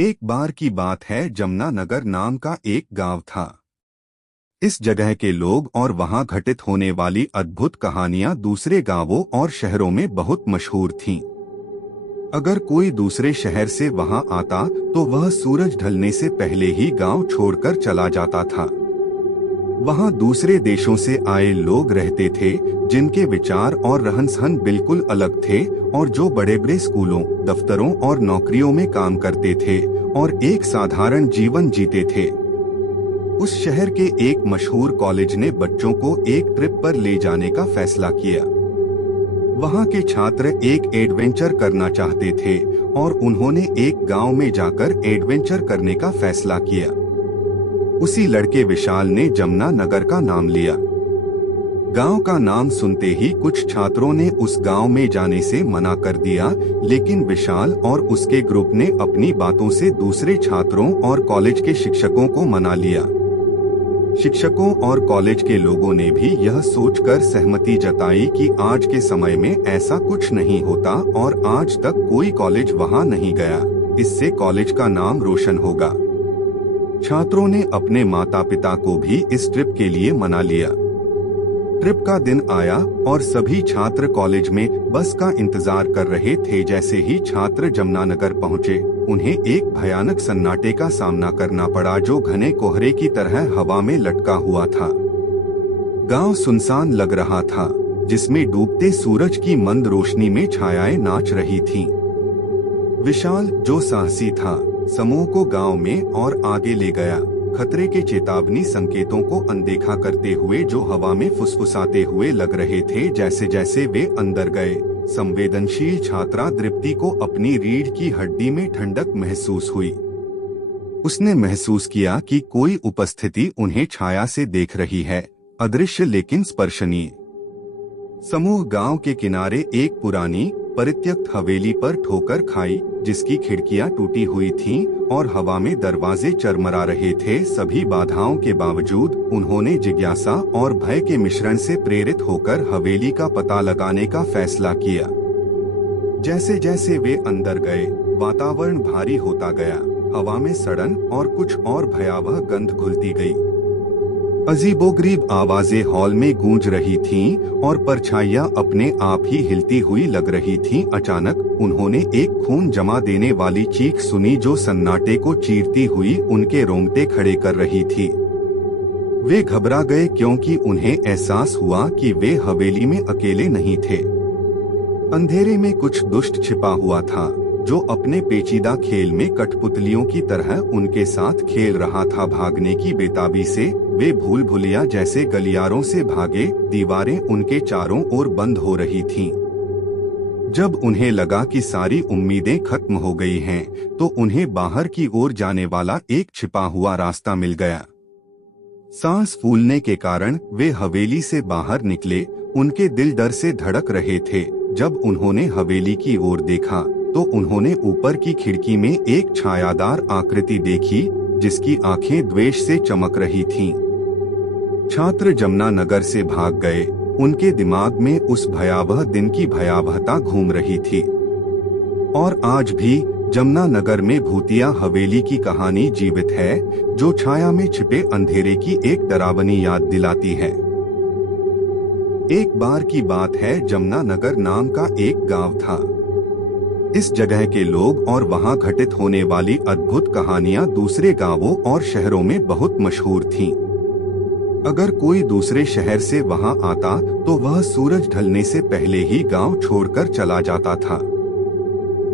एक बार की बात है, जमुनानगर नाम का एक गांव था। इस जगह के लोग और वहां घटित होने वाली अद्भुत कहानियां दूसरे गांवों और शहरों में बहुत मशहूर थीं। अगर कोई दूसरे शहर से वहां आता तो वह सूरज ढलने से पहले ही गांव छोड़कर चला जाता था। वहां दूसरे देशों से आए लोग रहते थे, जिनके विचार और रहन सहन बिल्कुल अलग थे और जो बड़े बड़े स्कूलों, दफ्तरों और नौकरियों में काम करते थे और एक साधारण जीवन जीते थे। उस शहर के एक मशहूर कॉलेज ने बच्चों को एक ट्रिप पर ले जाने का फैसला किया। वहां के छात्र एक एडवेंचर करना चाहते थे और उन्होंने एक गांव में जाकर एडवेंचर करने का फैसला किया। उसी लड़के विशाल ने जमुनानगर का नाम लिया। गांव का नाम सुनते ही कुछ छात्रों ने उस गांव में जाने से मना कर दिया, लेकिन विशाल और उसके ग्रुप ने अपनी बातों से दूसरे छात्रों और कॉलेज के शिक्षकों को मना लिया। शिक्षकों और कॉलेज के लोगों ने भी यह सोचकर सहमति जताई कि आज के समय में ऐसा कुछ नहीं होता और आज तक कोई कॉलेज वहां नहीं गया, इससे कॉलेज का नाम रोशन होगा। छात्रों ने अपने माता पिता को भी इस ट्रिप के लिए मना लिया। ट्रिप का दिन आया और सभी छात्र कॉलेज में बस का इंतजार कर रहे थे। जैसे ही छात्र जमुनानगर पहुंचे, उन्हें एक भयानक सन्नाटे का सामना करना पड़ा जो घने कोहरे की तरह हवा में लटका हुआ था। गांव सुनसान लग रहा था, जिसमें डूबते सूरज की मंद रोशनी में छायाएं नाच रही थीं। विशाल, जो साहसी था, समूह को गांव में और आगे ले गया, खतरे के चेतावनी संकेतों को अनदेखा करते हुए जो हवा में फुसफुसाते हुए लग रहे थे। जैसे जैसे वे अंदर गए, संवेदनशील छात्रा दृप्ति को अपनी रीढ़ की हड्डी में ठंडक महसूस हुई। उसने महसूस किया कि कोई उपस्थिति उन्हें छाया से देख रही है, अदृश्य लेकिन स्पर्शनीय। समूह गांव के किनारे एक पुरानी परित्यक्त हवेली पर ठोकर खाई, जिसकी खिड़कियां टूटी हुई थीं और हवा में दरवाजे चरमरा रहे थे। सभी बाधाओं के बावजूद उन्होंने जिज्ञासा और भय के मिश्रण से प्रेरित होकर हवेली का पता लगाने का फैसला किया। जैसे जैसे वे अंदर गए, वातावरण भारी होता गया, हवा में सड़न और कुछ और भयावह गंध घुलती गई। अजीबोगरीब आवाजें हॉल में गूंज रही थीं और परछाइयां अपने आप ही हिलती हुई लग रही थीं। अचानक उन्होंने एक खून जमा देने वाली चीख सुनी जो सन्नाटे को चीरती हुई उनके रोंगटे खड़े कर रही थी। वे घबरा गए क्योंकि उन्हें एहसास हुआ कि वे हवेली में अकेले नहीं थे। अंधेरे में कुछ दुष्ट छिपा हुआ था, जो अपने पेचीदा खेल में कठपुतलियों की तरह उनके साथ खेल रहा था। भागने की बेताबी से वे भूल भुलिया जैसे गलियारों से भागे, दीवारें उनके चारों ओर बंद हो रही थीं। जब उन्हें लगा कि सारी उम्मीदें खत्म हो गई हैं, तो उन्हें बाहर की ओर जाने वाला एक छिपा हुआ रास्ता मिल गया। सांस फूलने के कारण वे हवेली से बाहर निकले। उनके दिल डर से धड़क रहे थे। जब उन्होंने हवेली की ओर देखा तो उन्होंने ऊपर की खिड़की में एक छायादार आकृति देखी, जिसकी आंखें द्वेष से चमक रही थीं। छात्र जमुनानगर से भाग गए। उनके दिमाग में उस भयावह दिन की भयावहता घूम रही थी। और आज भी जमुनानगर में भूतिया हवेली की कहानी जीवित है, जो छाया में छिपे अंधेरे की एक डरावनी याद दिलाती है। एक बार की बात है, जमुनानगर नाम का एक गांव था। इस जगह के लोग और वहां घटित होने वाली अद्भुत कहानियां दूसरे गांवों और शहरों में बहुत मशहूर थीं। अगर कोई दूसरे शहर से वहां आता तो वह सूरज ढलने से पहले ही गांव छोड़कर चला जाता था।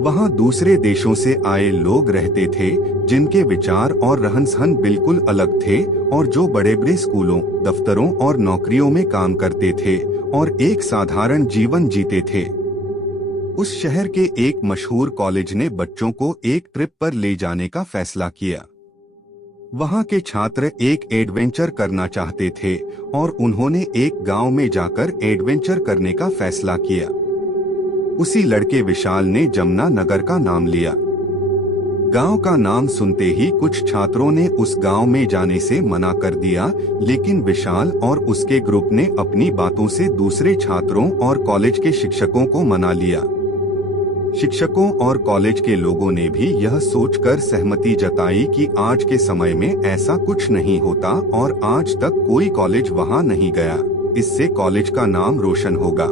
वहां दूसरे देशों से आए लोग रहते थे, जिनके विचार और रहन सहन बिल्कुल अलग थे और जो बड़े बड़े स्कूलों, दफ्तरों और नौकरियों में काम करते थे और एक साधारण जीवन जीते थे। उस शहर के एक मशहूर कॉलेज ने बच्चों को एक ट्रिप पर ले जाने का फैसला किया। वहां के छात्र एक एडवेंचर करना चाहते थे और उन्होंने एक गांव में जाकर एडवेंचर करने का फैसला किया। उसी लड़के विशाल ने जमुनानगर का नाम लिया। गांव का नाम सुनते ही कुछ छात्रों ने उस गांव में जाने से मना कर दिया, लेकिन विशाल और उसके ग्रुप ने अपनी बातों से दूसरे छात्रों और कॉलेज के शिक्षकों को मना लिया। शिक्षकों और कॉलेज के लोगों ने भी यह सोचकर सहमति जताई कि आज के समय में ऐसा कुछ नहीं होता और आज तक कोई कॉलेज वहां नहीं गया। इससे कॉलेज का नाम रोशन होगा।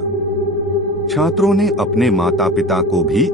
छात्रों ने अपने माता पिता को भी